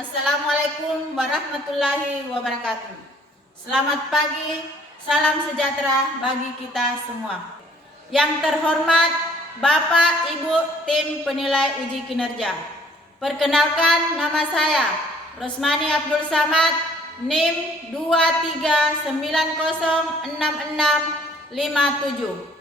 Assalamualaikum warahmatullahi wabarakatuh. Selamat pagi, salam sejahtera bagi kita semua. Yang terhormat Bapak Ibu tim penilai uji kinerja. Perkenalkan, nama saya Rosmani Abdul Samad, NIM 23906657.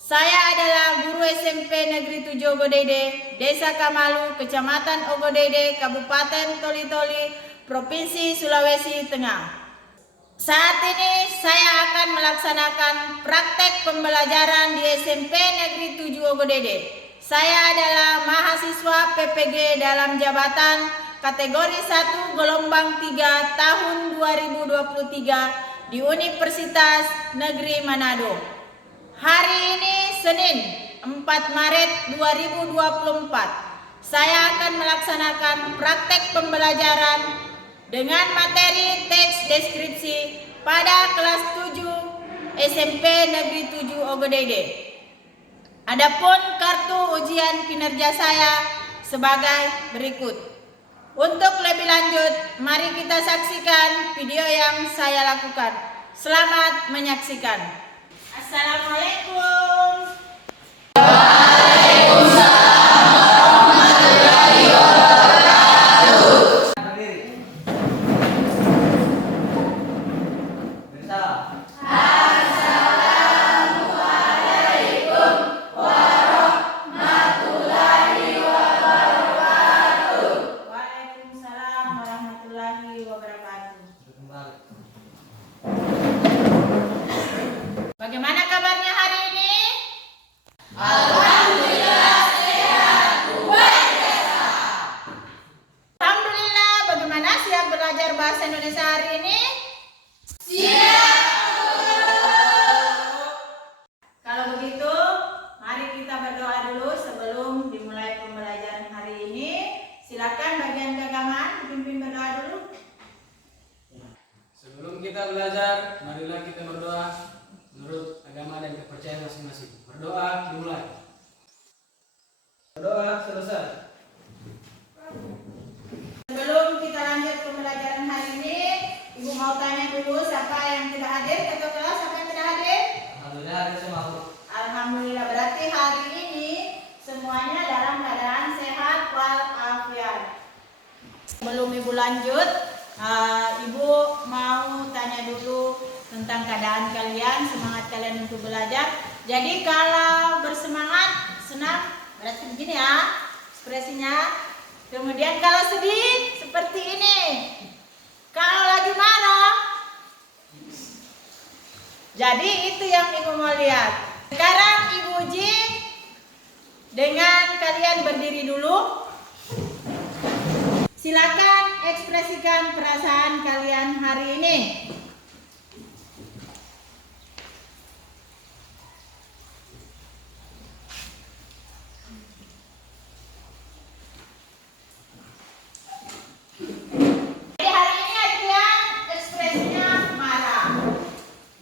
Saya adalah guru SMP Negeri 7 Ogodede, Desa Kamalu, Kecamatan Ogodede, Kabupaten Toli-Toli, Provinsi Sulawesi Tengah. Saat ini saya akan melaksanakan praktek pembelajaran di SMP Negeri 7 Ogodede. Saya adalah mahasiswa PPG dalam jabatan kategori 1 gelombang 3 tahun 2023 di Universitas Negeri Manado. Hari ini Senin 4 Maret 2024, saya akan melaksanakan praktek pembelajaran dengan materi teks deskripsi pada kelas 7 SMP Negeri 7 Ogodede. Adapun kartu ujian kinerja saya sebagai berikut. Untuk lebih lanjut, mari kita saksikan video yang saya lakukan. Selamat menyaksikan. Assalamualaikum. Waalaikumsalam warahmatullahi wabarakatuh. Bagaimana kabarnya hari ini? Alhamdulillah sehat, luar biasa. Alhamdulillah, bagaimana siap belajar bahasa Indonesia hari ini? Siap. Kalau begitu, mari kita berdoa dulu sebelum dimulai pembelajaran hari ini. Silakan bagian keagamaan dipimpin berdoa dulu. Sebelum kita belajar, marilah kita berdoa menurut agama dan kepercayaan masing-masing. Berdoa dimulai. Berdoa selesai. Sebelum kita lanjut pembelajaran hari ini, Ibu mau tanya dulu siapa yang tidak hadir ke kelas, siapa yang tidak hadir? Alhamdulillah hari semua. Alhamdulillah, berarti hari ini semuanya dalam keadaan sehat walafiat. Sebelum Ibu lanjut, Ibu mau tanya dulu tentang keadaan kalian, semangat kalian untuk belajar. Jadi kalau bersemangat, senang, berarti begini ya ekspresinya. Kemudian kalau sedih, seperti ini. Kalau lagi marah, jadi itu yang Ibu mau lihat. Sekarang Ibu uji dengan kalian berdiri dulu. Silakan ekspresikan perasaan kalian hari ini. Jadi hari ini Adrian ekspresinya marah.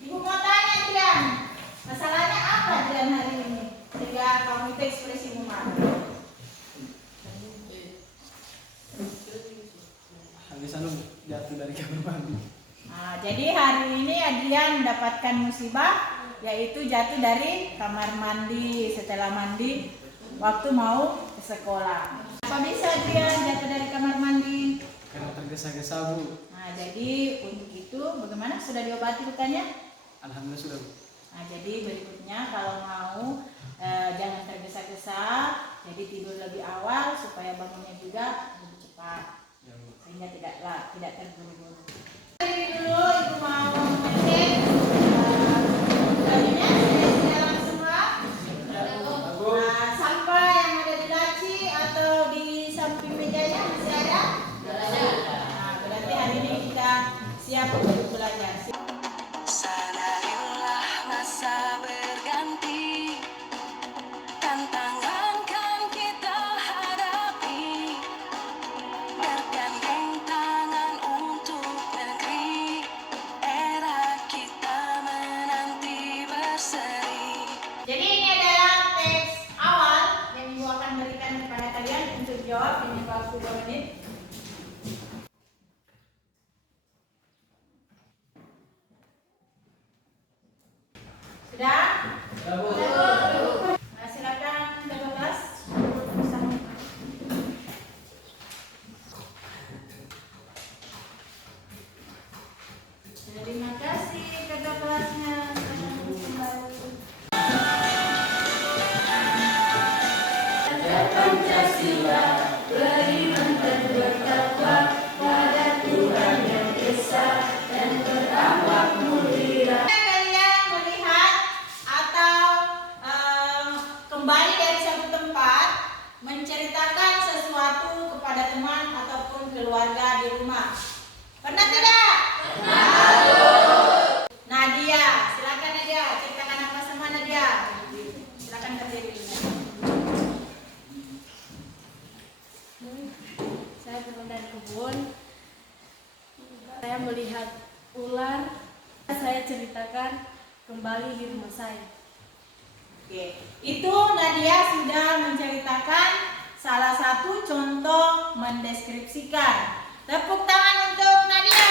Ibu mau tanya Adrian, masalahnya apa Adrian hari ini? Sehingga kamu itu ekspresimu marah. Habis jatuh dari kamar mandi. Nah, jadi hari ini Adrian mendapatkan musibah, yaitu jatuh dari kamar mandi setelah mandi waktu mau ke sekolah. Apa bisa Adrian jatuh dari kamar mandi? Karena tergesa-gesa, Bu. Nah, jadi untuk itu bagaimana, sudah diobati lukanya? Alhamdulillah sudah, Bu. Nah, jadi berikutnya kalau mau jangan tergesa-gesa, jadi tidur lebih awal supaya bangunnya juga lebih cepat, Ya, Bu. sehingga tidak terburu-buru. Jadi dulu Ibu mau ngecek bajunya sudah dalam semua. Nah, sampah yang ada di laci atau di samping mejanya masih ada? Nah, berarti hari ini kita siap untuk belajar. Sadarilah masa berganti, tantangan kan kita hadapi, bergandeng tangan untuk negeri, era kita menanti berseri. Jadi ini adalah teks awal yang Ibu akan berikan kepada kalian untuk jawab ini waktu 2 menit. Nah, silakan kakak kelas. Terima kasih kakak kelasnya. Silakan duduk kembali. Pancasila, beriman dan bertakwa pada Tuhan yang esa dan berakhlak mulia. Kalian melihat atau kembali dari satu tempat menceritakan sesuatu kepada teman ataupun keluarga di rumah. Pernah tidak? Nadia, silakan Nadia, ceritakan apa sama Nadia. Silakan berdiri. Saya turun dari kebun, saya melihat ular, saya ceritakan kembali di rumah saya. Oke, itu Nadia sudah menceritakan salah satu contoh mendeskripsikan. Tepuk tangan untuk Nadia.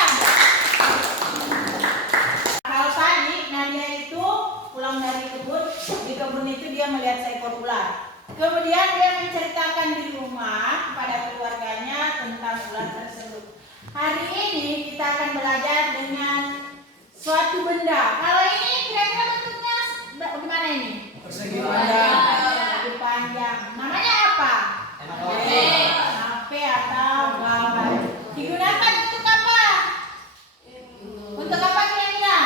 Kalau tadi Nadia itu pulang dari kebun, di kebun itu dia melihat seekor ular. Kemudian dia menceritakan di rumah kepada keluarganya tentang ular tersebut. Hari ini kita akan belajar dengan suatu benda. Kalau ini kira-kira bentuknya bagaimana ini? Persegi panjang. Persegi panjang. Namanya apa? HP atau gawai. Digunakan untuk apa? Untuk apa kira-kira?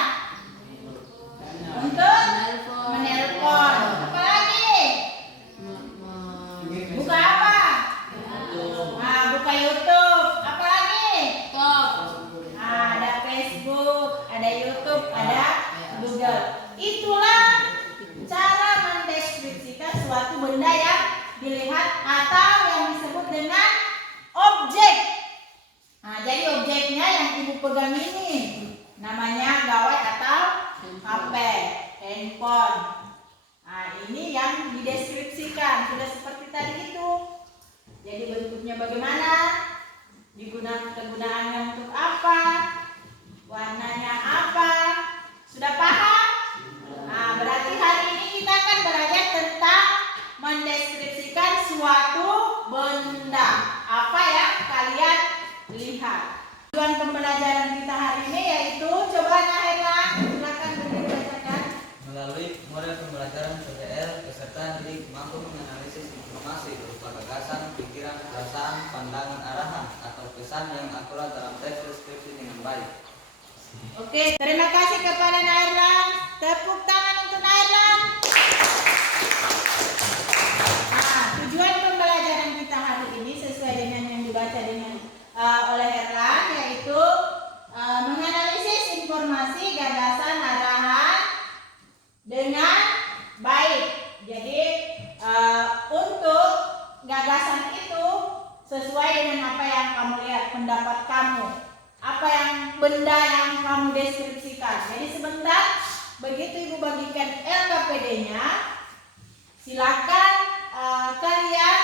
Untuk menelpon. Apa lagi? Buka apa? Nah, buka YouTube. Apa lagi? Nah, ada Facebook, ada YouTube, ada Google. Itulah cara mendeskripsikan suatu benda yang dilihat atau yang disebut dengan objek. Nah, jadi objeknya yang ibu pegang ini namanya gawai atau HP, handphone. Nah, ini yang dideskripsikan sudah seperti tadi itu. Jadi bentuknya bagaimana? Kegunaannya untuk apa? Warnanya apa? Sudah paham? Nah, berarti hari ini kita akan belajar tentang mendeskripsikan suatu benda. Apa yang kalian lihat? Tujuan pembelajaran kita hari ini yaitu, coba Nahela, silakan berdiri bacakan. Melalui model pembelajaran PDL, peserta didik mampu menganalisis informasi berupa gagasan, pikiran, perasaan, pandangan, arahan, atau pesan yang akurat dalam teks deskripsi dengan baik. Oke, terima kasih kepada Nairlan. Tepuk tangan untuk Nairlan. Nah, tujuan pembelajaran kita hari ini sesuai dengan yang dibaca oleh Erlan, yaitu menganalisis informasi, gagasan, arahan dengan baik. Jadi untuk gagasan itu sesuai dengan apa yang kamu lihat, pendapat kamu, apa yang benda yang kamu deskripsikan. Jadi sebentar, begitu ibu bagikan LKPD-nya, silakan kalian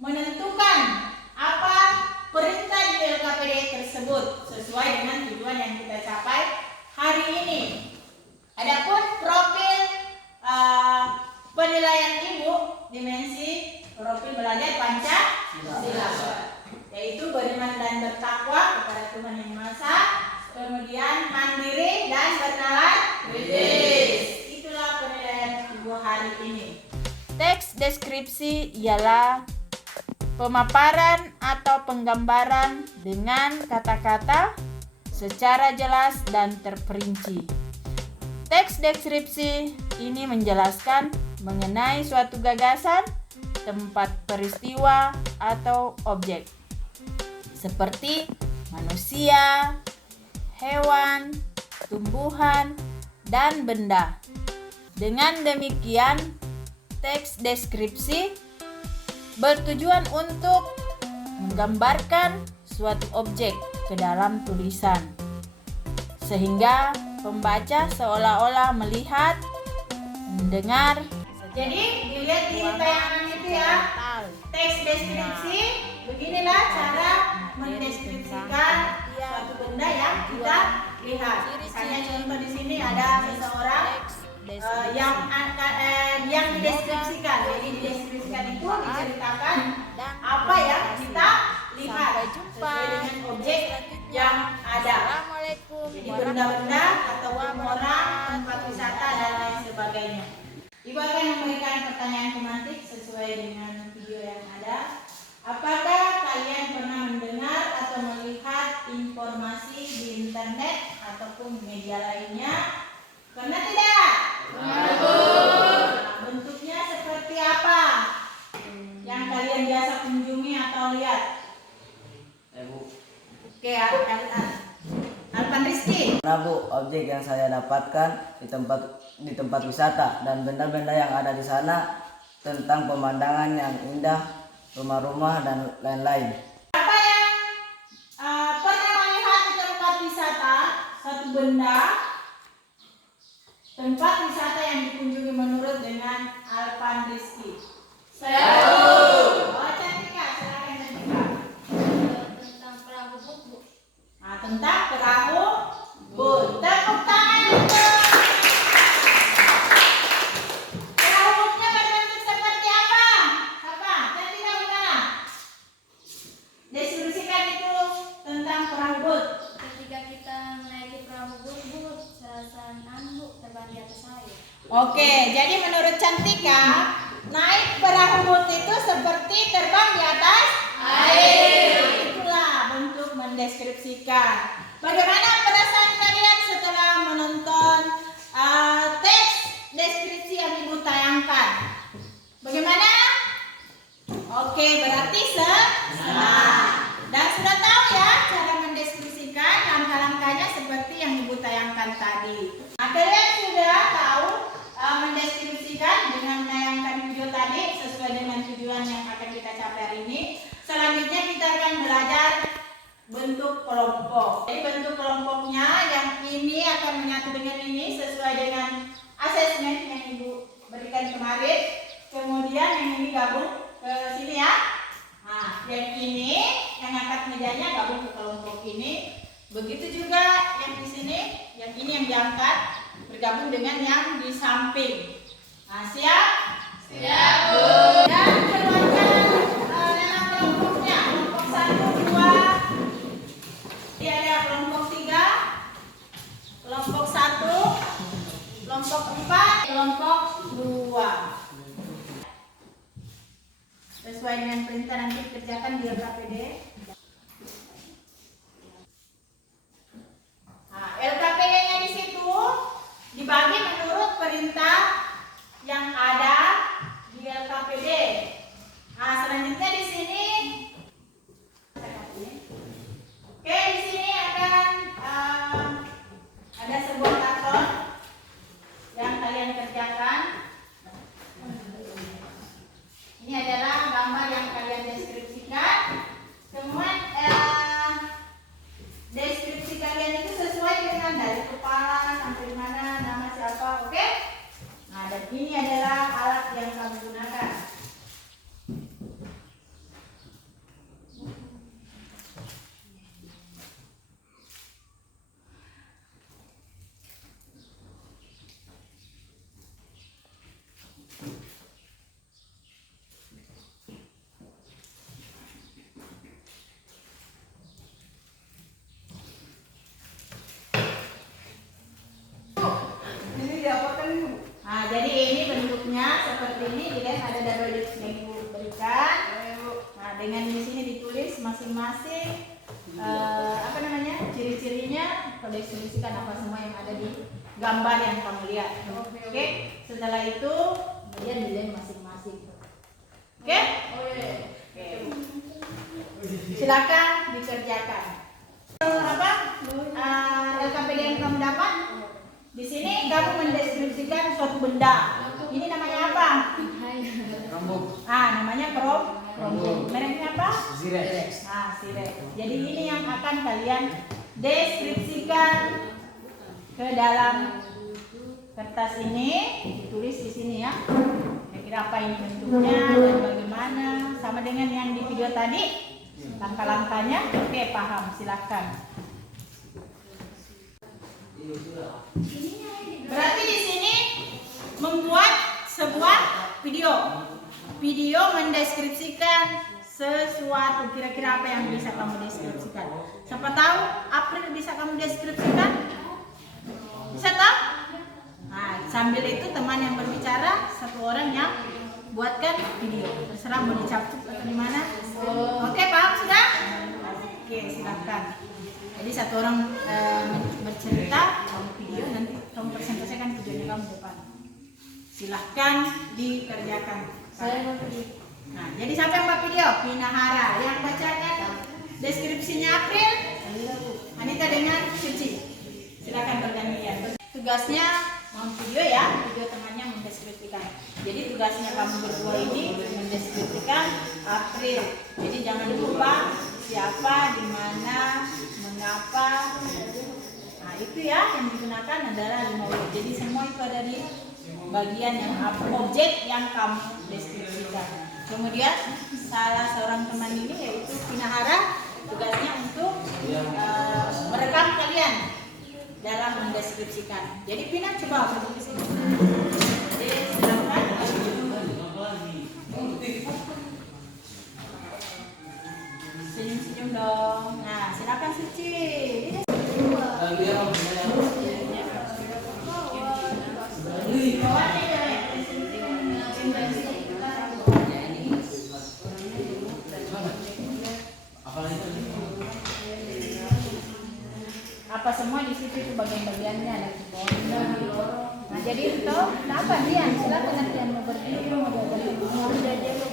menentukan apa perintah di LKPD tersebut sesuai dengan tujuan yang kita capai hari ini. Adapun profil penilaian ibu, dimensi profil belajar Pancasila, yaitu beriman dan bertakwa kepada Tuhan Yang Maha Esa, kemudian mandiri dan bernalar kritis. Itulah penilaian ibu hari ini. Teks deskripsi ialah pemaparan atau penggambaran dengan kata-kata secara jelas dan terperinci. Teks deskripsi ini menjelaskan mengenai suatu gagasan, tempat peristiwa atau objek, seperti manusia, hewan, tumbuhan, dan benda. Dengan demikian, teks deskripsi bertujuan untuk menggambarkan suatu objek ke dalam tulisan, sehingga pembaca seolah-olah melihat, mendengar. Jadi dilihat di tayangan itu ya, teks deskripsi. Beginilah cara mendeskripsikan suatu benda yang kita lihat. Misalnya contoh di sini ada seseorang yang dideskripsikan. Jadi dideskripsikan itu diceritakan apa yang kita lihat sesuai dengan objek yang ada. Jadi benda-benda ataupun orang, tempat wisata dan lain sebagainya. Ibu akan memberikan pertanyaan tematik sesuai dengan video yang ada. Apakah kalian pernah mendengar atau melihat informasi di internet ataupun media lainnya? Pernah tidak? Nah, bentuknya seperti apa yang kalian biasa kunjungi atau lihat? Bu. Oke, Alpan Rizky. Nah Bu, objek yang saya dapatkan di tempat wisata dan benda-benda yang ada di sana tentang pemandangan yang indah, rumah-rumah dan lain-lain. Apa yang pernah melihat di tempat wisata satu benda tempat wisata yang dikunjungi menurut dengan Alpan Rizky? Oh, Cantika, silakan Cantika. Tentang perahu buku. Nah, tentang perahu boot. Tepuk tangan untuk perahu bootnya berbentuk seperti apa? Apa? Cantika gimana? Deskripsikan itu tentang perahu boot. Ketika kita menaiki perahu buku, serasa ngantuk terbang di atas air. Oke, jadi menurut Cantika, naik perahu boot itu seperti terbang di atas air. Nah, itulah bentuk mendeskripsikan. Bagaimana perasaan kalian setelah menonton teks deskripsi yang Ibu tayangkan? Bagaimana? Oke, berarti dan sudah tahu ya cara mendeskripsikan langkah-langkahnya seperti yang Ibu tayangkan tadi. Nah, kalian sudah tahu mendeskripsikan dengan menayangkan video tadi sesuai dengan tujuan yang akan kita capai hari ini. Selanjutnya kita akan belajar bentuk kelompok. Jadi bentuk kelompoknya yang ini akan menyatu dengan ini sesuai dengan asesmen yang Ibu berikan kemarin. Kemudian yang ini gabung ke sini ya. Nah, yang ini yang angkat mejanya gabung ke kelompok ini. Begitu juga yang di sini, yang ini yang diangkat bergabung dengan yang di samping. Nah, siap? Siap, Bu. Dan keluarkan nama kelompoknya. Kelompok 1, 2. Ini ada kelompok 3, kelompok 1, kelompok 4, kelompok 2. Sesuai dengan perintah nanti kerjakan di LKPD. Nah, LKPD-nya di situ dibagi menurut perintah yang ada di LKPD. Nah, selanjutnya di sini, oke, di sini akan ada sebuah karton yang kalian kerjakan. Ini adalah gambar yang kalian deskripsikan. Kemudian deskripsi kalian itu sesuai dengan dari kepala sampai mana, nama siapa, oke? Nah, dan ini adalah alat yang kamu gunakan. Nah, jadi ini bentuknya seperti ini. Dilihat ada double lips yang Ibu berikan. Nah, dengan di sini ditulis masing-masing ciri-cirinya, atau deskripsikan apa semua yang ada di gambar yang kamu lihat. Oke. Setelah itu kemudian nilai masing-masing. Oke? Oke. Silakan dikerjakan. LKPD yang kamu dapat? Di sini kamu mendeskripsikan suatu benda. Ini namanya apa? Rombok. Namanya kerombong. Mereknya apa? Sirex. Sirex. Jadi ini yang akan kalian deskripsikan ke dalam kertas ini, ditulis di sini ya. Kira-kira apa ini bentuknya dan bagaimana? Sama dengan yang di video tadi. Langkah-langkahnya. Oke, paham. Silakan. Berarti di sini membuat sebuah video mendeskripsikan sesuatu. Kira-kira apa yang bisa kamu deskripsikan? Siapa tahu April bisa kamu deskripsikan? Bisa tahu? Nah, sambil itu teman yang berbicara, satu orang yang buatkan video. Terserah mau dicapcuk atau di mana. Oke, paham sudah? Oke, silakan. Jadi satu orang bercerita, kamu video, nanti kamu presentasikan videonya kamu depan. Silahkan dikerjakan. Saya mau pergi. Nah, jadi siapa yang buat video? Pinahara. Yang bacakan deskripsinya April, Anita dengan Cici. Silakan bergantian. Tugasnya mau video ya, video temannya mendeskripsikan. Jadi tugasnya kamu berdua ini mendeskripsikan April. Jadi jangan lupa siapa, di mana, mengapa. Nah, itu ya yang digunakan adalah 5 W. Jadi semua itu ada di bagian yang objek yang kamu deskripsikan. Kemudian salah seorang teman ini yaitu Pinahara, tugasnya untuk merekam kalian dalam mendeskripsikan. Jadi Pina coba duduk di sini. Jadi silakan. Senyum-senyum dong. Nah, silakan Suci. Apa semua di situ itu bagian-bagiannya ada keyboard. Nah, jadi itu apa Dian? Silakan nanti yang mau berdiri mau diajarin.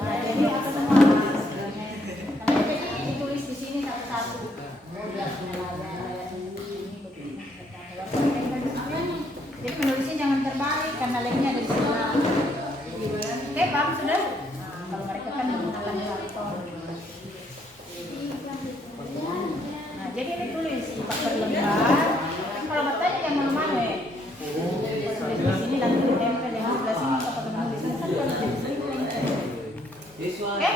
Nah, jadi apa semua? Nah, jadi ditulis di sini satu-satu. Jadi penulisnya jangan terbalik karena lemnya ada di sebelah. Oke, paham sudah? Nah, kalau mereka kan menggunakan karton. Nah, jadi ini tulis pakai lembar. Kalau bertanya yang mana-mana ya. Tulis di sini nanti ditempel yang sebelah sini apa pakai menulis. Kan kalau di sini oke?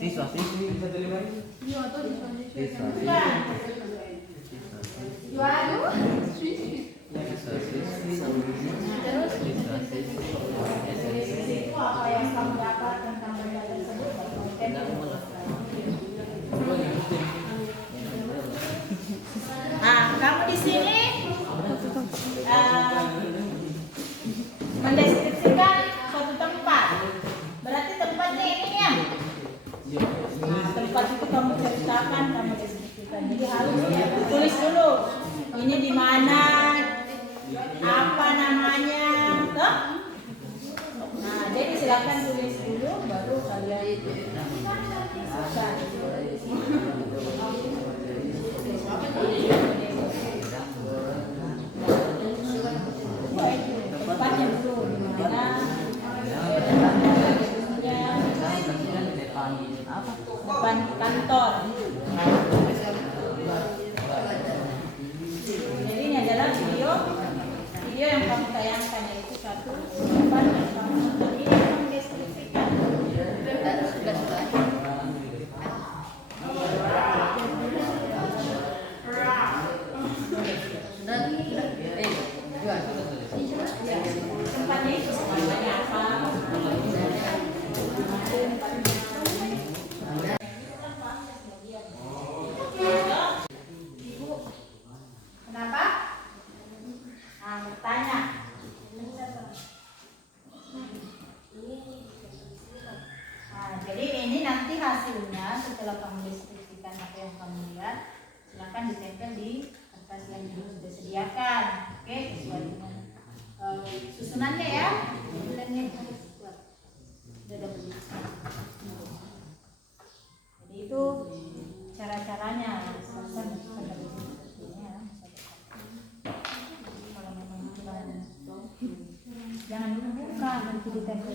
Siswa-siswi bisa delivery? Apa yang kamu dapat tentang benda tersebut? Nah, kamu di sini mendeskripsikan suatu tempat. Berarti tempatnya ini ya. Nah, tempat itu kamu ceritakan, kamu deskripsikan. Jadi harus ya, tulis dulu. Ini di mana? Apa namanya? Toh? Nah, jadi silakan tulis dulu, baru kalian masukkan. Tempatnya dulu di mana? Depan kantor. Jadi ini adalah video yang kamu tayangkan, yaitu satu depan yang kamu nonton ini yang kamu deskripsikan. Tempatnya itu semuanya apa? Ibu, kenapa? Nah, bertanya. Nah, jadi ini nanti hasilnya setelah kamu deskripsikan apa yang kamu lihat, silakan ditempel di kertas yang sudah sediakan. Oke, sesuai dengan susunannya ya. Bulannya harus kuat. Sudah ada begitu. Jadi itu cara-caranya. Kalau memang jangan dibuka, nanti ditempel.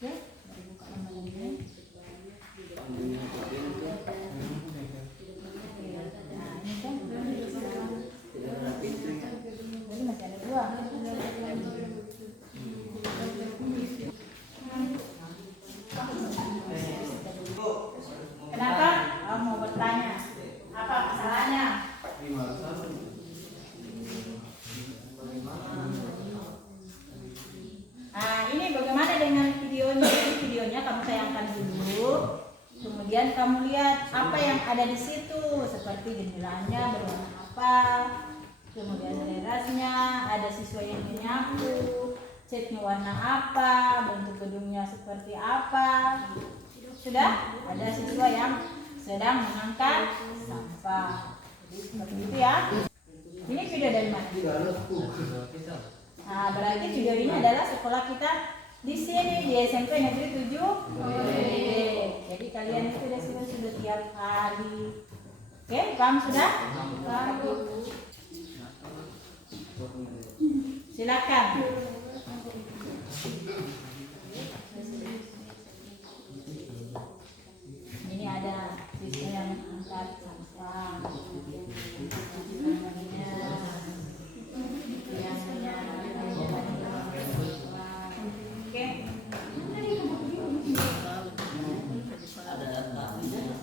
Oke, dibuka lembarannya. Nah, ini kan jadi masih ada dua. videonya. Apa masalahnya? Nah, ini bagaimana dengan videonya? Ini videonya kamu tayangkan dulu. Kemudian kamu lihat apa yang ada di situ, seperti jendelanya berwarna apa, kemudian terasnya, ada siswa yang menyapu, catnya warna apa, bentuk gedungnya seperti apa. Sudah ada siswa yang sedang mengangkat sampah. Jadi seperti itu ya. Ini video dari mana? Nah, berarti video ini adalah sekolah kita di sini di SMP Negeri 7. Jadi kalian itu sudah tiap hari. Oke, paham sudah? Silakan. Ini ada siswa yang angkat sampah.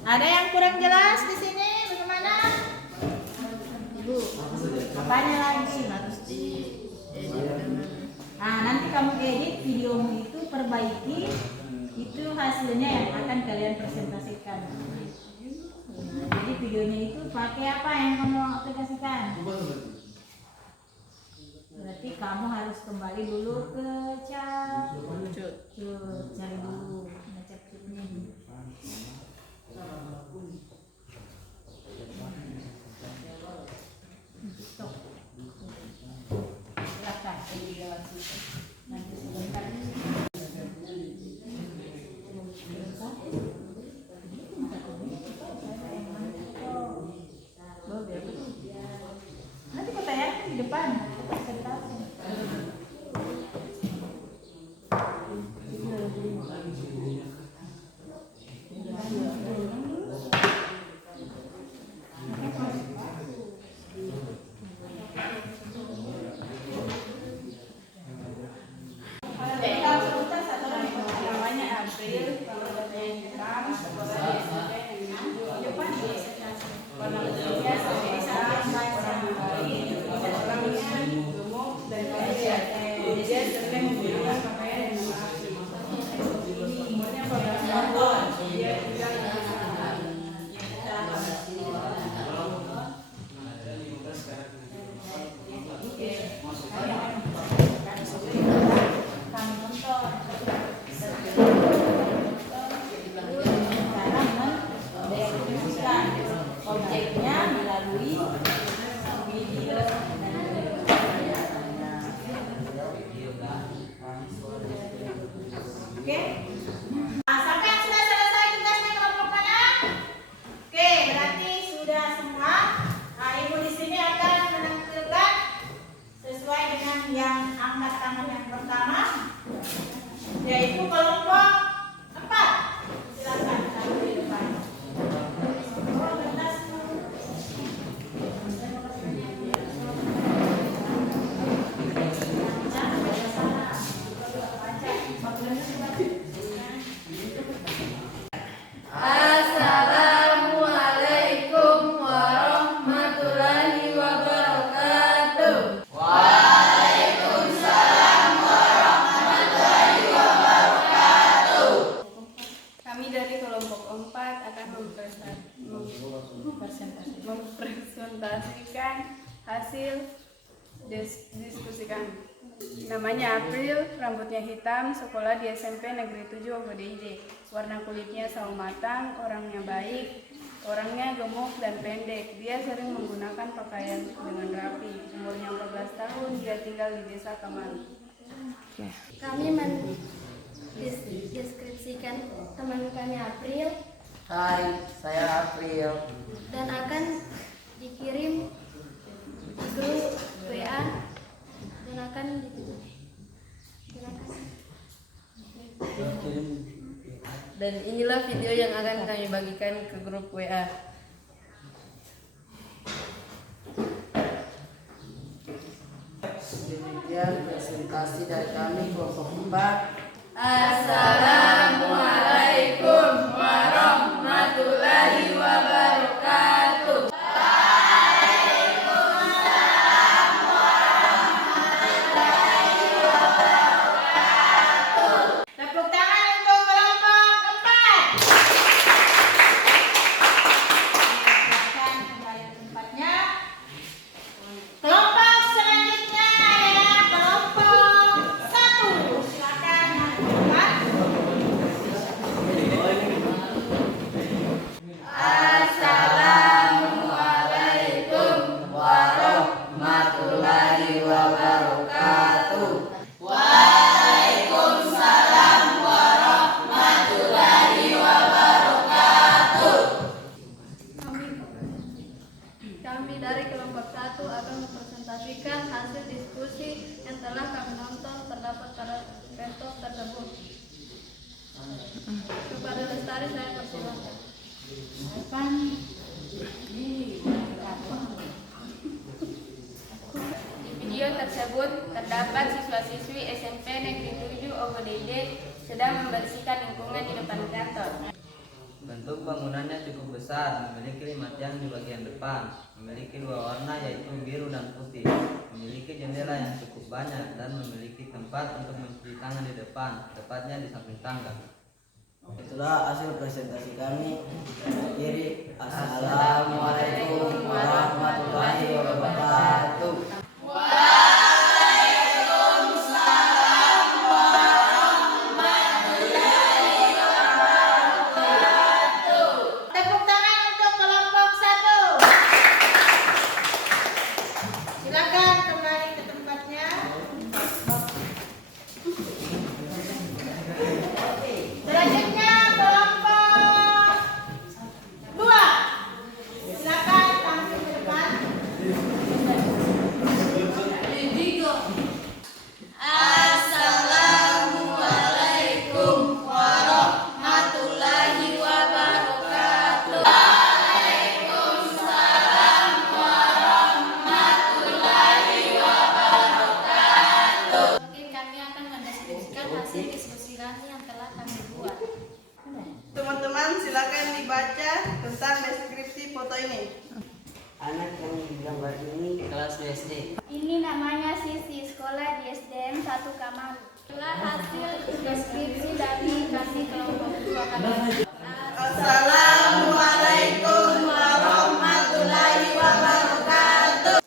Ada yang kurang jelas di sini bagaimana? Ibu, apanya lagi? Harus di Nah, nanti kamu edit videomu itu, perbaiki, itu hasilnya yang akan kalian presentasikan. Jadi videonya itu pakai apa yang kamu aplikasikan? Berarti kamu harus kembali dulu ke chat. Cari dulu ngecek chatnya. Stop. Silakan. Nanti sebentar. Nanti kau tanya di depan. Jadi kalau sebentar satu orang namanya April, kalau ada yang hitam, sekolah di SMP yang depan di warna putihnya sampai saat yang baik, orangnya gemuk dan kaya. Dia sering menggunakan pakaian yang umurnya 14 tahun. Dia bilang objeknya melalui video oke. Nah, sampai yang sudah selesai tugasnya kelompok mana? Oke, berarti sudah semua. Nah, ibu di sini akan menentukan sesuai dengan yang angkat tangan yang pertama, yaitu kelompok 4. Silakan taruh di depan. Assalamualaikum warahmatullahi wabarakatuh. Kami dari kelompok 4 akan mempresentasikan hasil diskusi kami. Namanya April, rambutnya hitam, sekolah di SMP Negeri 7 OGDIJ. Warna kulitnya sawo matang, orangnya baik, orangnya gemuk dan pendek. Dia sering menggunakan pakaian dengan rapi. Umurnya 14 tahun, dia tinggal di desa Kamal. Kami mendeskripsikan teman kami April Hai, saya April. dan akan dikirim di grup WA dan akan Dan inilah video yang akan kami bagikan ke grup WA. Demikian presentasi dari kami kelompok 4. Assalamualaikum warahmatullahi wabarakatuh. kami dari kelompok 1 akan mempresentasikan hasil diskusi yang telah kami nonton terdapat pada pentok tersebut. Kepada Lestari saya persilakan. Di video tersebut terdapat siswa-siswi SMP Negeri 7 OGDJ sedang membersihkan lingkungan di depan kantor. Bentuk bangunannya cukup besar, memiliki 5 tiang di bagian depan, memiliki 2 warna yaitu biru dan putih, memiliki jendela yang cukup banyak dan memiliki tempat untuk mencuci tangan di depan, tepatnya di samping tangga. Itulah hasil presentasi kami. Akhiri, assalamualaikum warahmatullahi wabarakatuh. Tepuk tangan untuk kelompok 1. Silakan kembali ke tempatnya. Selanjutnya kelompok 2. Silakan tampil ke depan. Assalamualaikum warahmatullahi wabarakatuh. Waalaikumsalam warahmatullahi wabarakatuh. Mungkin kami akan mendeskripsikan hasil diskusi kami yang telah kami buat. Teman-teman silakan dibaca tentang deskripsi foto ini. Anak yang digambar ini kelas SD. Ini namanya Sisi, sekolah di SDN 1 Kamar. Itulah hasil deskripsi dari kami kelompok 2 kami. Assalamualaikum warahmatullahi wabarakatuh.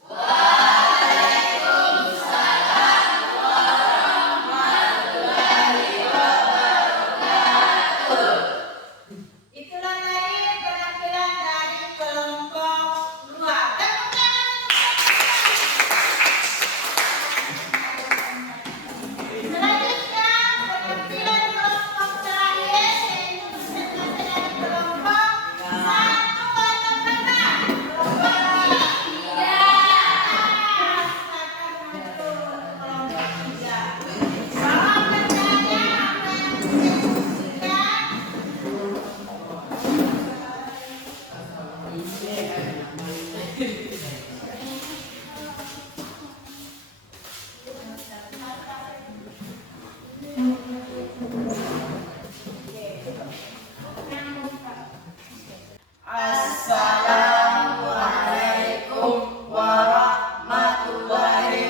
Itulah tadi penampilan dari kelompok 2. Tepuk tangan. Selanjutnya penampilan kelompok terakhir yaitu presentasi dari kelompok 1 atau berapa? Kelompok 3. Silakan maju kelompok 3. Bawa bendanya apa yang dideskripsikan. Assalamualaikum warahmatullahi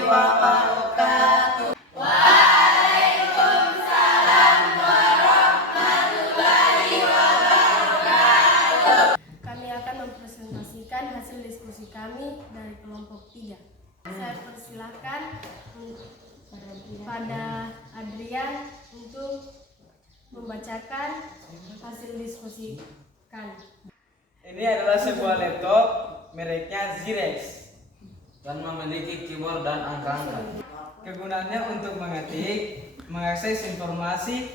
wabarakatuh. Kami akan mempresentasikan hasil diskusi kami dari kelompok 3. Saya persilakan pada Adrian untuk membacakan hasil diskusi kami. Ini adalah sebuah laptop mereknya Xirex Dan memiliki keyboard dan angka-angka. Kegunaannya untuk mengetik, mengakses informasi,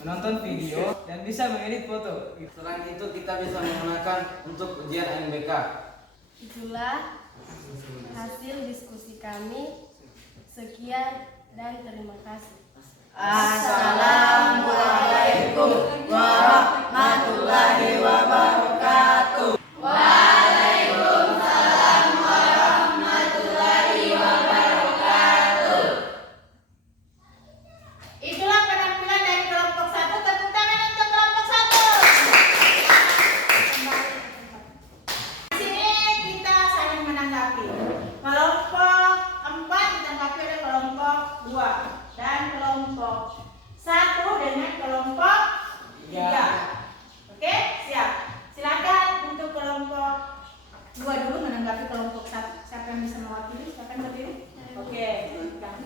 menonton video, dan bisa mengedit foto. Selain itu kita bisa menggunakan untuk ujian NBK. Itulah hasil diskusi kami. Sekian dan terima kasih. Assalamualaikum warahmatullahi wabarakatuh. Itulah penampilan dari kelompok 1. Tepuk tangan untuk kelompok 1. Di sini kita saling menanggapi. Kelompok 4 ditanggapi oleh kelompok 2 dan kelompok 1 dengan kelompok 3. Oke, siap. Silakan untuk kelompok 2 dulu menanggapi kelompok 1. Siapa yang bisa mewakili? Silakan berdiri. Oke, silakan.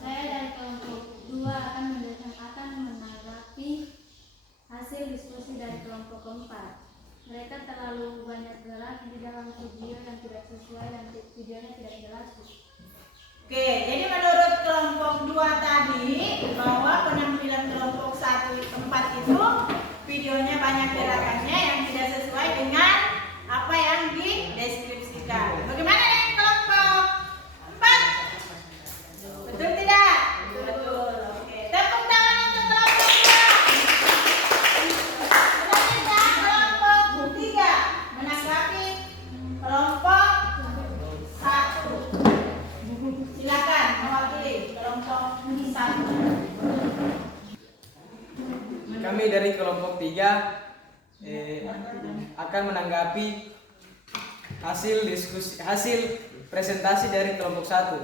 Saya dari kelompok 2 akan menanggapi hasil diskusi dari kelompok 4. Mereka terlalu banyak gerak di dalam video yang tidak sesuai dan videonya tidak jelas. Oke, jadi menurut kelompok 2 tadi bahwa penampilan kelompok 1 tempat itu videonya banyak gerakannya yang tidak sesuai dengan apa yang di kelompok 3 akan menanggapi hasil presentasi dari kelompok 1.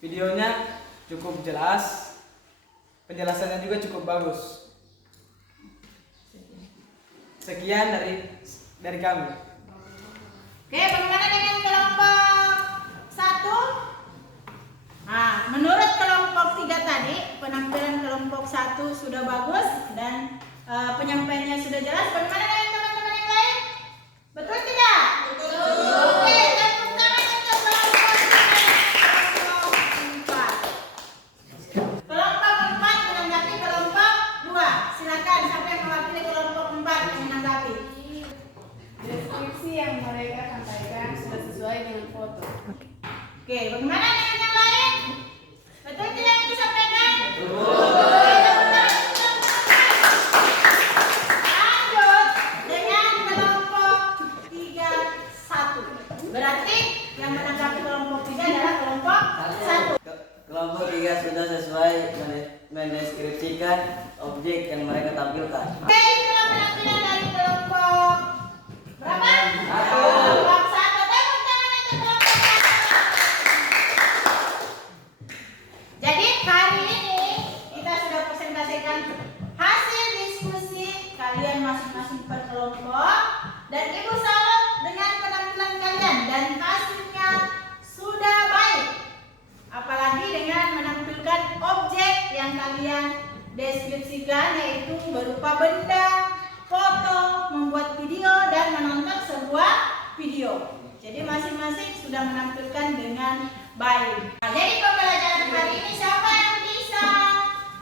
Videonya cukup jelas, penjelasannya juga cukup bagus. Sekian dari kami. Oke, bagaimana dengan kelompok 1? Nah, menurut kelompok 3 tadi, penampilan kelompok 1 sudah bagus dan penyampaiannya sudah jelas. Bagaimana dengan teman-teman yang lain? Betul tidak? Betul. Oke, tepuk tangan untuk kelompok 4. Kelompok 4 menanggapi kelompok 2. Silakan siapa yang mewakili kelompok 4 yang menanggapi. Deskripsi yang mereka sampaikan sudah sesuai dengan foto. Oke, bagaimana dengan yang lain? Betul tidak yang disampaikan? Lanjut dengan kelompok 3-1. Berarti yang menanggapi kelompok 3 adalah kelompok 1. Kelompok 3 sudah sesuai mendeskripsikan objek yang mereka tampilkan. Oke, itulah penampilan dari kelompok berapa? Kelompok 1. Tepuk tangan untuk kelompok 1. Jadi hari ini kita sudah presentasikan hasil diskusi kalian masing-masing per kelompok dan Ibu salut dengan penampilan kalian dan hasilnya sudah baik. Apalagi dengan menampilkan objek yang kalian deskripsikan yaitu berupa benda, foto, membuat video dan menonton sebuah video. Jadi masing-masing sudah menampilkan dengan baik. Nah, jadi pembelajaran hari ini siapa yang bisa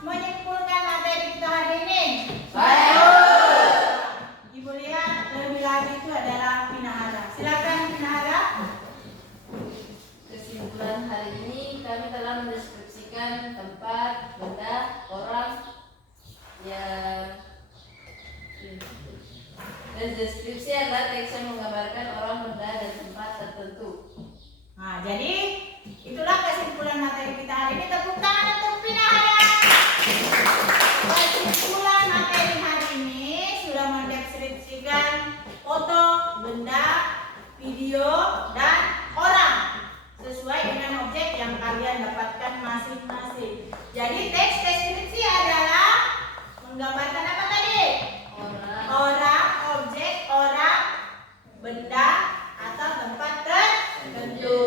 menyimpulkan materi kita hari ini? Saya. Ibu lihat lebih lagi itu adalah Pinahara. Silakan Pinahara. Kesimpulan hari ini kami telah mendeskripsikan tempat, benda, orang yang dan deskripsi adalah teks yang menggambarkan orang, benda, dan tempat tertentu. Nah, jadi itulah kesimpulan materi kita hari ini. Tepuk tangan untuk Pinahara. Kesimpulan materi hari ini sudah mendeskripsikan foto, benda, video, dan orang sesuai dengan objek yang kalian dapatkan masing-masing. Jadi teks deskripsi adalah menggambarkan apa tadi? Orang, objek, orang, benda, atau tempat tertentu.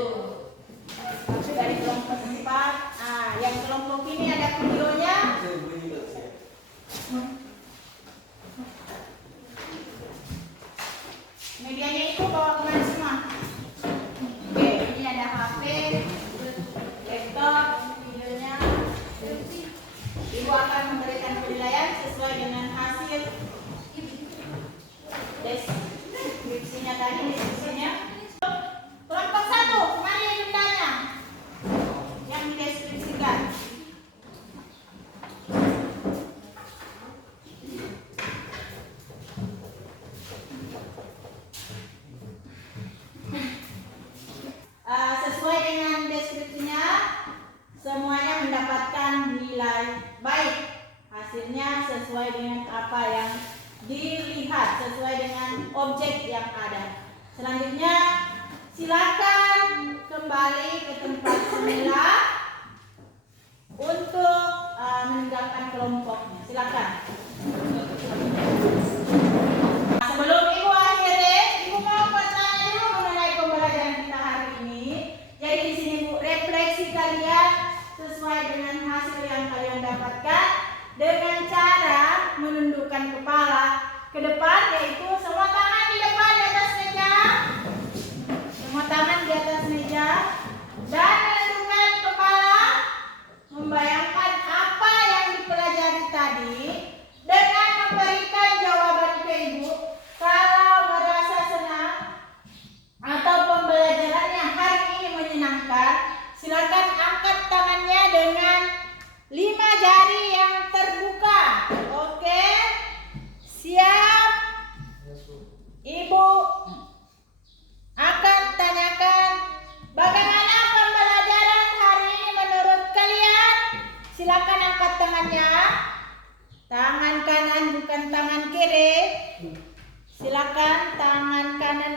Masuk dari kelompok 4. Nah, yang kelompok ini ada videonya. Medianya itu bawa kemana semua? Oke, ini ada HP, laptop, videonya. Ibu akan memberikan penilaian sesuai dengan hasil deskripsinya tadi, deskripsinya. Kelompok 1, mana yang bendanya? Yang dideskripsikan. Sesuai dengan deskripsinya, semuanya mendapatkan nilai baik. Hasilnya sesuai dengan apa yang dilihat, sesuai dengan objek yang ada. Selanjutnya, silakan kembali ke tempat semula untuk meninggalkan kelompoknya. Silakan. Sebelum Ibu akhiri, Ibu mau bertanya dulu mengenai pembelajaran kita hari ini. Jadi di sini Bu, refleksi kalian sesuai dengan hasil yang kalian dapatkan dengan cara menundukkan kepala ke depan, yaitu semua tangan di depan di atas meja. Semua tangan di atas meja dan menundukkan kepala, membayangkan apa yang dipelajari tadi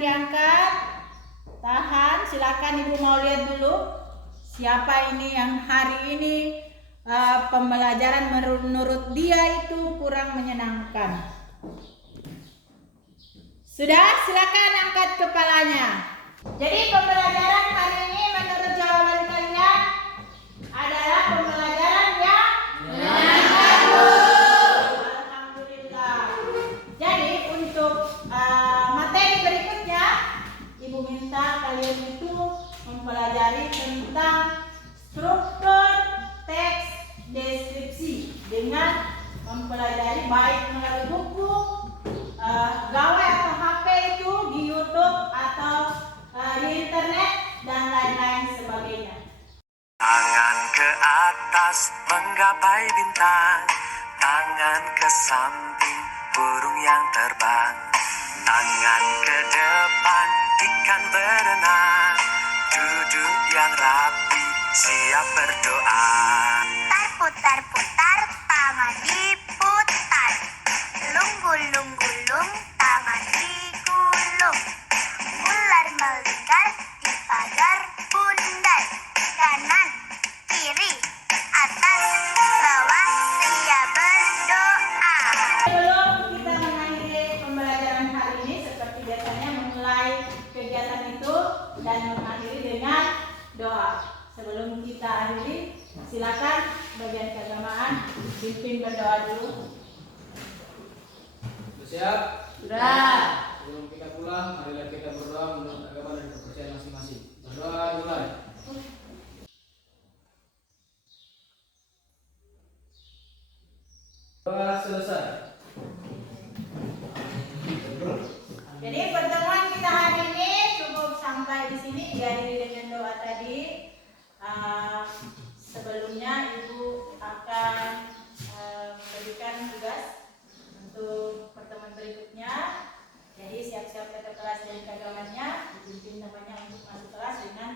diangkat. Tahan, silakan Ibu mau lihat dulu. Siapa ini yang hari ini pembelajaran menurut dia itu kurang menyenangkan. Sudah, silakan angkat kepalanya. Jadi pembelajaran hari ini menurut jawaban kalian adalah pembelajaran yang menyenangkan. Alhamdulillah. Jadi untuk materi berikutnya, Ibu minta kalian itu mempelajari tentang struktur teks deskripsi dengan mempelajari baik melalui buku, gawai atau HP itu di YouTube atau di internet dan lain-lain sebagainya. Tangan ke atas menggapai bintang, tangan ke samping burung yang terbang, tangan ke depan ikan berenang, duduk yang rapi siap berdoa. Putar-putar tangan diputar, lunggul-lunggulung tangan digulung, ular melingkar di pagar bundar, kanan kiri atas bawah siap berdoa. Sebelum kita mengakhiri pembelajaran hari ini, seperti biasanya memulai kegiatan itu dan mengakhiri dengan doa. Sebelum kita akhiri, silakan bagian keagamaan pimpin berdoa dulu. Siap? Sudah. Sebelum kita pulang, marilah kita berdoa menurut agama dan kepercayaan masing-masing. Berdoa dimulai. Doa selesai. Jadi pertemuan kita hari ini cukup sampai di sini, diakhiri dengan doa tadi. Sebelumnya Ibu akan memberikan tugas untuk pertemuan berikutnya. Jadi siap-siap ke kelas dan keagamannya, dipimpin namanya untuk masuk kelas dengan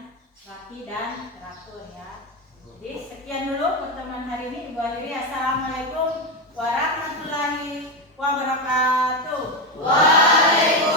rapi dan teratur ya. Jadi sekian dulu pertemuan hari ini. Ibu akhiri. Assalamualaikum warahmatullahi wabarakatuh. Waalaikumsalam.